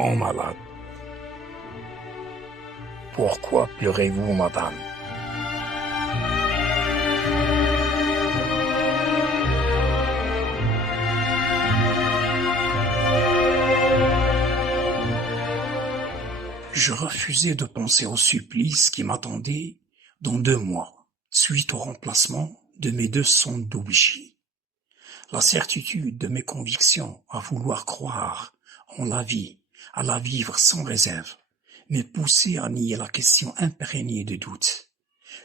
grand malade. Pourquoi pleurez-vous, madame? Je refusais de penser au supplice qui m'attendait dans 2 mois, suite au remplacement de mes 2 sondes d'Ouija. La certitude de mes convictions à vouloir croire en la vie, à la vivre sans réserve, me poussait à nier la question imprégnée de doute,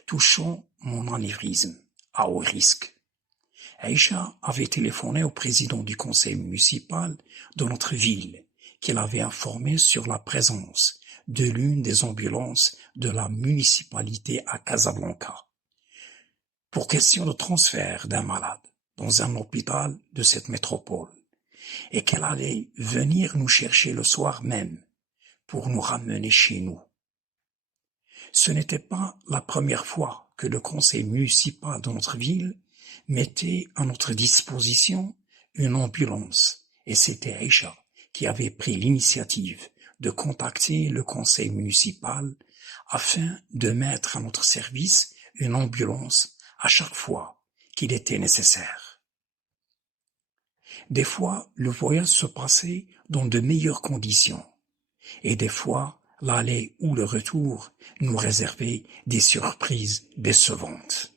touchant mon anévrisme à haut risque. Aïcha avait téléphoné au président du conseil municipal de notre ville, qui l'avait informé sur la présence de l'une des ambulances de la municipalité à Casablanca, pour question de transfert d'un malade dans un hôpital de cette métropole, et qu'elle allait venir nous chercher le soir même pour nous ramener chez nous. Ce n'était pas la première fois que le conseil municipal de notre ville mettait à notre disposition une ambulance, et c'était Aïcha qui avait pris l'initiative de contacter le conseil municipal afin de mettre à notre service une ambulance à chaque fois qu'il était nécessaire. Des fois, le voyage se passait dans de meilleures conditions, et des fois, l'aller ou le retour nous réservait des surprises décevantes.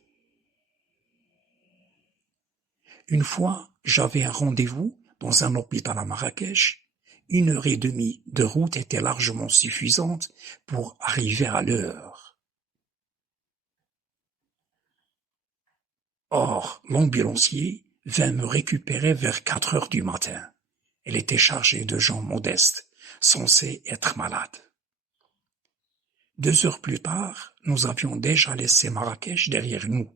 Une fois, j'avais un rendez-vous dans un hôpital à Marrakech. 1h30 de route était largement suffisante pour arriver à l'heure. Or, l'ambulancier vint me récupérer vers 4h du matin. Elle était chargée de gens modestes, censés être malades. 2 heures plus tard, nous avions déjà laissé Marrakech derrière nous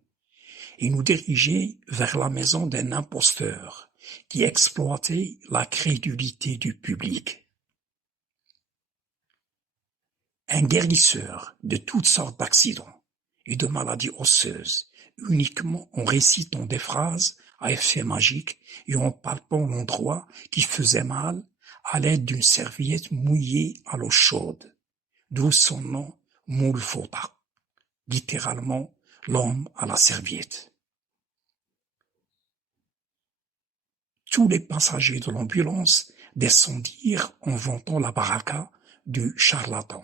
et nous dirigeait vers la maison d'un imposteur qui exploitait la crédulité du public. Un guérisseur de toutes sortes d'accidents et de maladies osseuses, uniquement en récitant des phrases à effet magique et en palpant l'endroit qui faisait mal à l'aide d'une serviette mouillée à l'eau chaude, d'où son nom Moulfouta, littéralement l'homme à la serviette. Tous les passagers de l'ambulance descendirent en vantant la baraka du charlatan.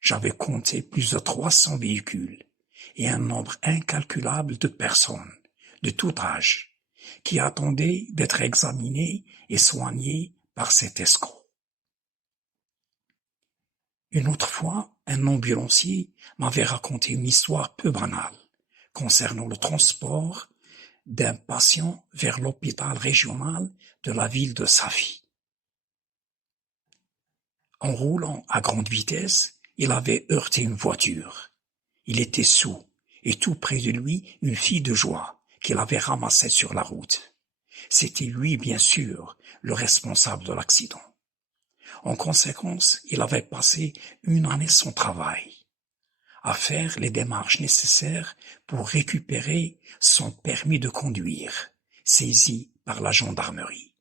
J'avais compté plus de 300 véhicules et un nombre incalculable de personnes, de tout âge, qui attendaient d'être examinées et soignées par cet escroc. Une autre fois, un ambulancier m'avait raconté une histoire peu banale concernant le transport d'un patient vers l'hôpital régional de la ville de Safi. En roulant à grande vitesse, il avait heurté une voiture. Il était saoul et tout près de lui une fille de joie qu'il avait ramassée sur la route. C'était lui, bien sûr, le responsable de l'accident. En conséquence, il avait passé 1 année sans travail, à faire les démarches nécessaires pour récupérer son permis de conduire, saisi par la gendarmerie.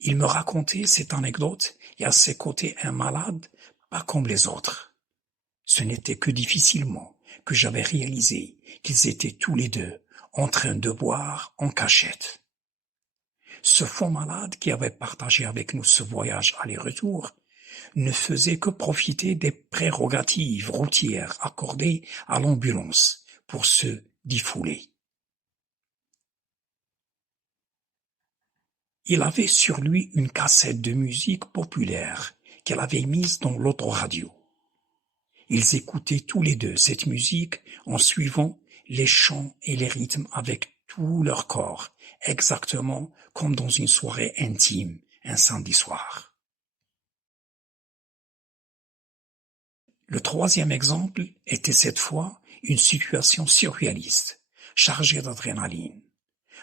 Il me racontait cette anecdote et à ses côtés un malade pas comme les autres. Ce n'était que difficilement que j'avais réalisé qu'ils étaient tous les deux en train de boire en cachette. Ce faux malade qui avait partagé avec nous ce voyage aller-retour ne faisait que profiter des prérogatives routières accordées à l'ambulance pour se défouler. Il avait sur lui une cassette de musique populaire qu'elle avait mise dans l'autoradio. Ils écoutaient tous les deux cette musique en suivant les chants et les rythmes avec tout leur corps, exactement comme dans une soirée intime un samedi soir. Le 3e exemple était cette fois une situation surréaliste, chargée d'adrénaline.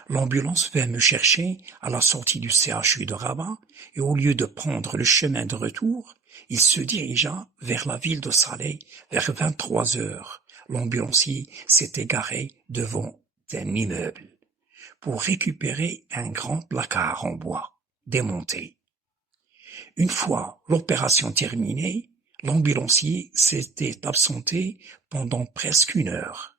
L'ambulance vint me chercher à la sortie du CHU de Rabat et au lieu de prendre le chemin de retour, il se dirigea vers la ville de Salé vers 23 heures. L'ambulancier s'était garé devant un immeuble pour récupérer un grand placard en bois démonté. Une fois l'opération terminée, l'ambulancier s'était absenté pendant presque 1 heure.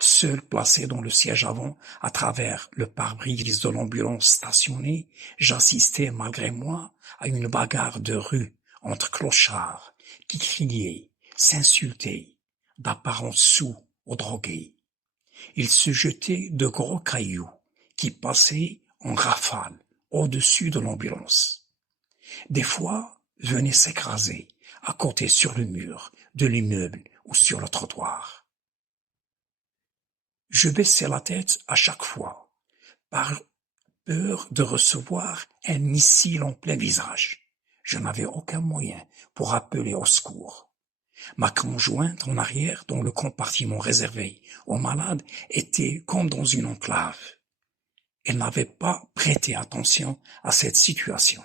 Seul placé dans le siège avant, à travers le pare-brise de l'ambulance stationnée, j'assistais malgré moi à une bagarre de rue entre clochards qui criaient, s'insultaient, d'apparence sous ou drogués. Ils se jetaient de gros cailloux qui passaient en rafale au-dessus de l'ambulance. Des fois, venaient s'écraser à côté sur le mur de l'immeuble ou sur le trottoir. Je baissais la tête à chaque fois, par peur de recevoir un missile en plein visage. Je n'avais aucun moyen pour appeler au secours. Ma conjointe en arrière, dans le compartiment réservé aux malades, était comme dans une enclave. Elle n'avait pas prêté attention à cette situation.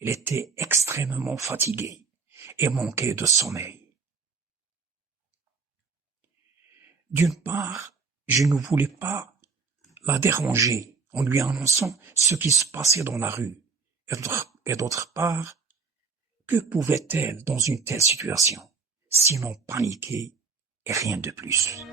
Elle était extrêmement fatiguée et manquait de sommeil. D'une part, je ne voulais pas la déranger en lui annonçant ce qui se passait dans la rue. Et d'autre part, que pouvait-elle dans une telle situation, sinon paniquer et rien de plus?